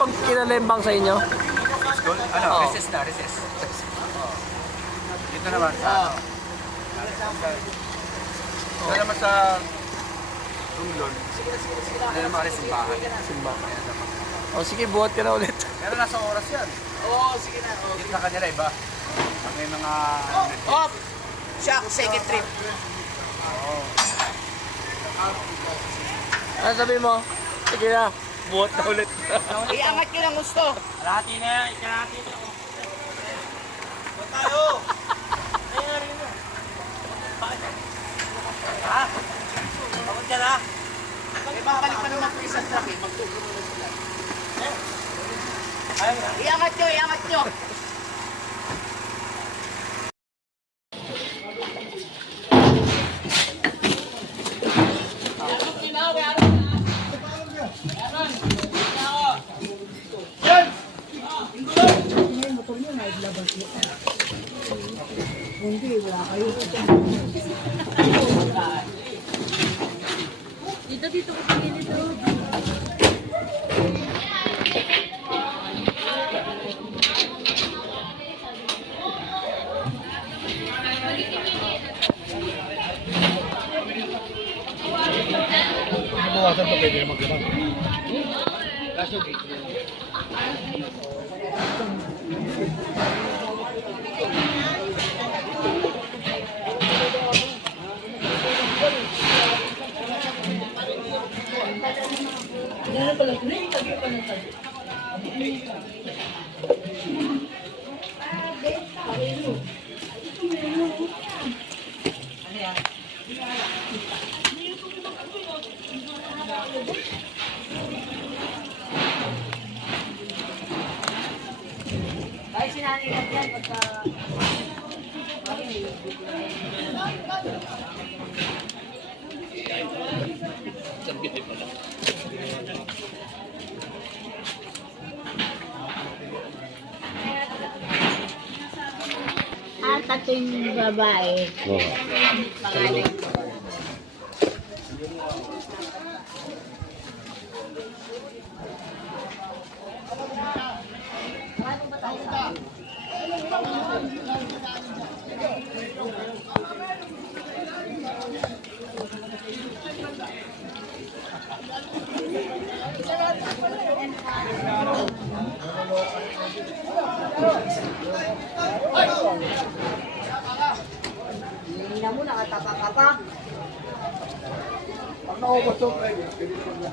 pag kinalembang sa inyo? School? Ano? Oo. Recess na, recess. Dito naman sa Dito naman sa Tunglon. Ano naman rin simbahan. Simba. O sige, buhat ka na ulit. Pero nasa oras yan. Oo, sige na. Dito sa kanila iba. Pag may mga... Off! Siya, second trip. Ano sabi mo? Sige na, buhat na ulit. Iangat nyo ng gusto. Kalahati na yan, kalahati na. Ba't tayo? Ayun na rin mo. Ha? Bakit ka na? Eh, babalik pa naman po isang truck eh. Magtugro na sila. Ayaw na. Iangat nyo, iangat nyo. Dito ko pili dito. Mabawasan pa pwede na maglabang. Ay, sinanay lang yan pagka... Tato yung babae. Pangalan ko. Hindi mo nakatapa ka pa. Pag naubos to, ito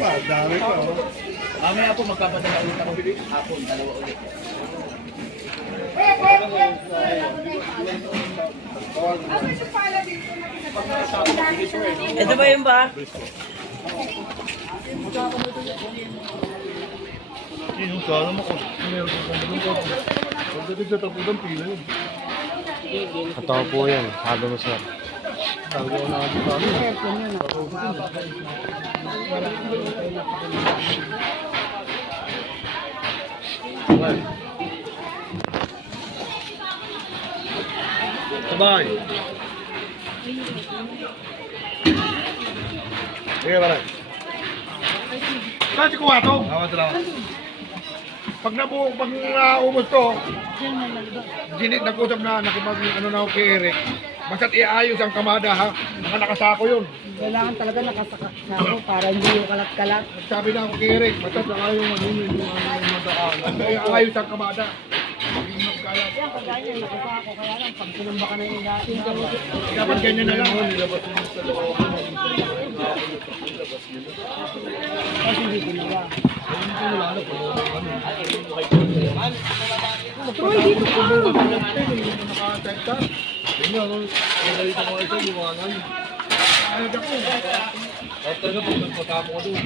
pa, dami pa. Mamaya po magpapadala ulit ako. Hapon, dalawa ulit. Ito ba yung ba? Yung sana mo kung meron kang pagdating ko. Pagdating sa tapunan, pila yun. Totoo po yan, sabi mo sir. Sabi ko na ako kami. Sabay. Sige, pare. Saan si Kuwato? Salamat. Pag naubos to, nag-usap na nakipag ano na ako kay Eric. Basta't iayos ang kamada ha. Nakasako yun. Kailangan talaga nakasako para hindi yung kalat-kalat. Sabi na ako kay Eric, basta't ayaw yung madaan. Iayos ang kamada. Yan, kagaya niya, nakasako. Kaya lang, pag sinamba ka na yung dati. Dapat ganyan na lang. Nilabas mo sa loob. Kasi hindi ginawa. Troy, dito ka! Naka-check-up. Ganyan, nagalita ko isa, liwangan. Ay, ako. At talaga, pag nagpatamo ko doon.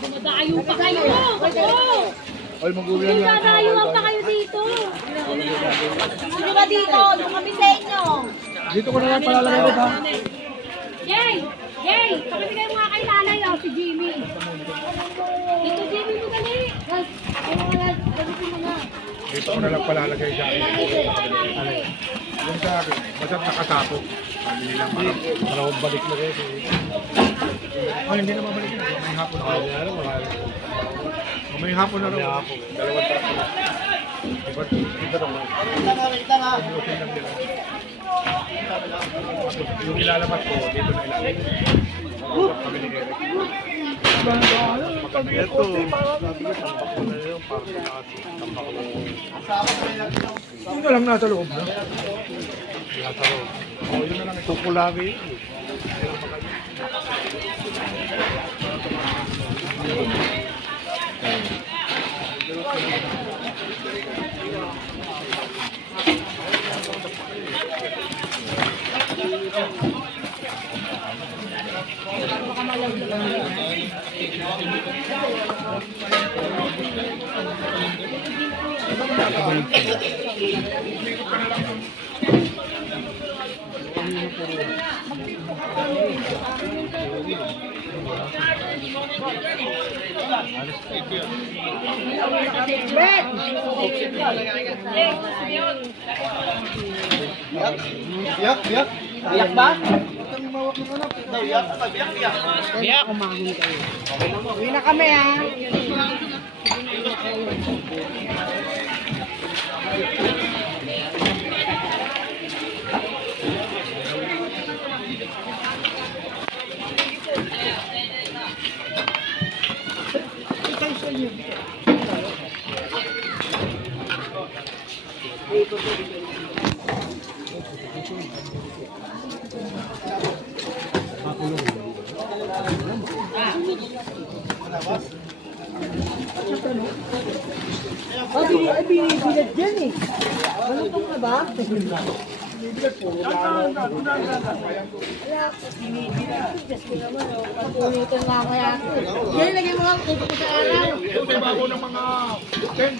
Dumadayo pa kayo! Ay, mag-uwihan na. Dumadayo pa kayo dito! Hindi ba dito? Doon kami sa inyo! Dito ko na lang palalagay ito, ha? Jay! Jay! Pakibigay mo nga kay nanay, oh, si Jimmy. Ito, Jimmy mo dali. Ay, wala. Gagutin mo na. Dito ko na lang palalagay sa akin. Ano yun? Yung sa akin, basta nakatapo. Sabi nila, para kung balik na rin. Oh, hindi na mabalik na. May hapon na rin. May hapon na rin. Dalawang tapo na. Iba naman. Inusin lang nila. Yung ilalabas ko, dito na ilalabas. Kami ni Eric. Ito, sabi ko, tambak ko na yun. Parang tambak ko na yun. Yun na lang nasa loob na. Nasa loob. Oo, yun na lang. Ito kulagi yun. Biyak ba? Biyak. Uwi na kami, ha? Binibilad dyan eh. Malutong na ba? Binibilad. Diyos ko naman, pag-ulitin nga kaya ako. Yan, lagay mo lang tutok ko sa araw. Ito sa ibabaw ng mga tent.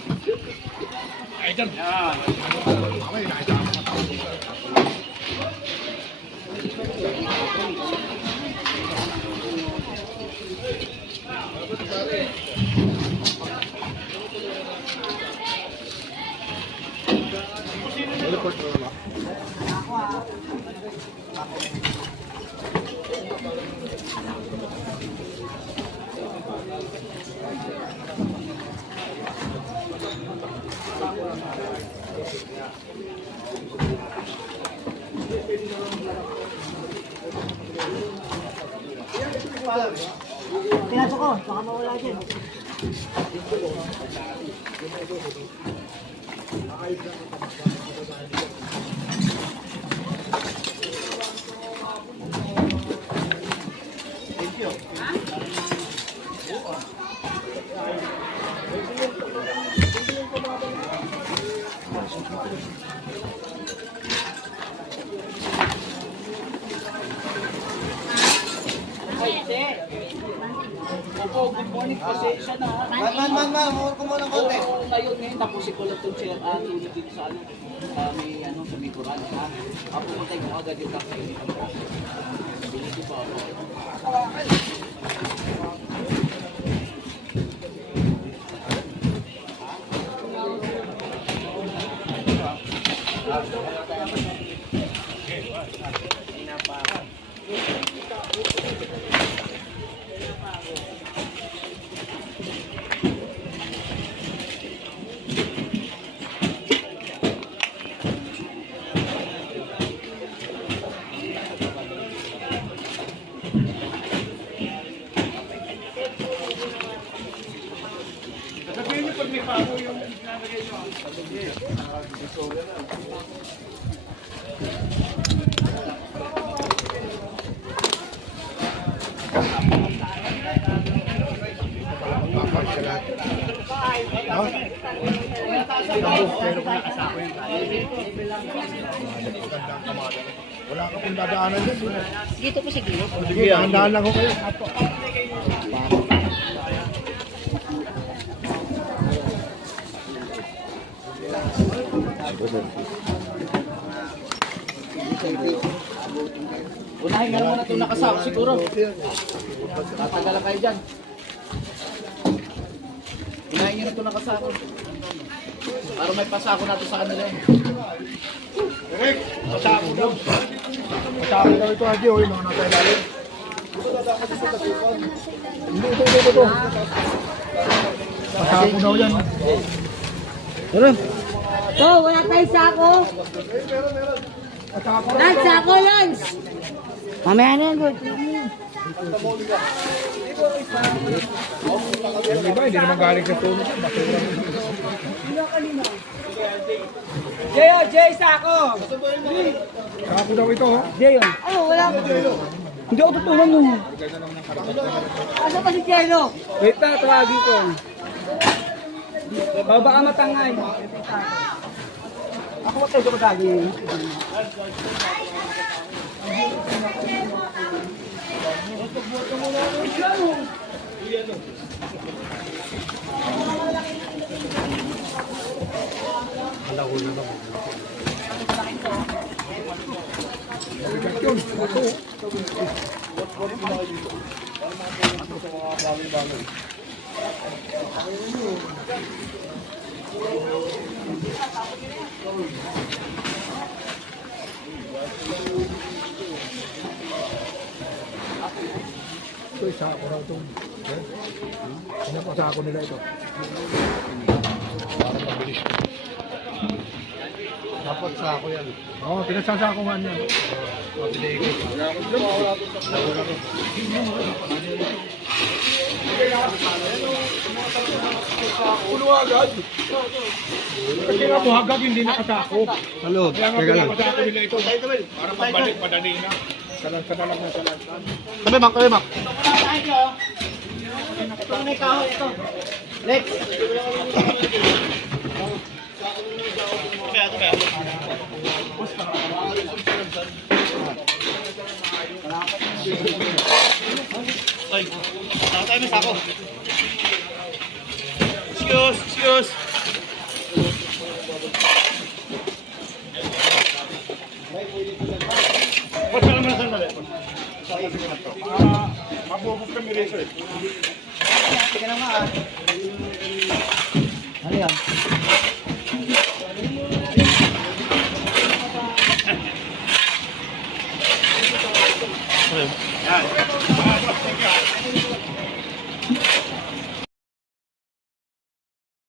Ay, dyan. Okay, nakita ako mga tao. Pinasok ko, baka mawala dyan. Opo, good morning po sa isa na. Huwag ko muna ng konti. Oo, ngayon, tapusin ko lang itong chair tulad dito sa ano, sa may Quran, ha? Pupuntay ko agad yung kafe. Biliti po ako. Wala ka pong dadaanan dyan. Dito po si Gino. Sige, dahan-dahan lang ko kayo. Unahin nga muna itong nakasako siguro. Tatagalan kayo dyan. Unahin nyo na itong nakasako. Para may pasako natin sa kanila eh. Pasako daw. Pasako daw ito, Adi. Yung mga nasa ilalim. Hindi, ito. Pasako daw yan. Oh, wala tayong sako. Pasako. Lance, sako, Lance. Mamaya na yan, good. Yung iba, hindi naman galing sa tulog. Basura. Jay, sako! Pasako daw ito, oh. Jay yun. Ano, wala. Hindi ako tutulong nung. Asa pa si Jello? Wait na, tawagin ko. Baka matangay. Ako matay ko matagin. Ito, isako raw ito. Pinapasako nila ito. Parang mabilis. Dapat sako yan. Oo, pinasasako nga niya. Ulo agad. Kasi nga buhagag hindi nakasako. Hello, Kaya nga pinapasako nila ito. Para magbalik, madali na. Salang na salang. Kami, Mak. Ito na ikaw, ito. Lex. Excuse. Mabubog kami rito eh. Ano yan?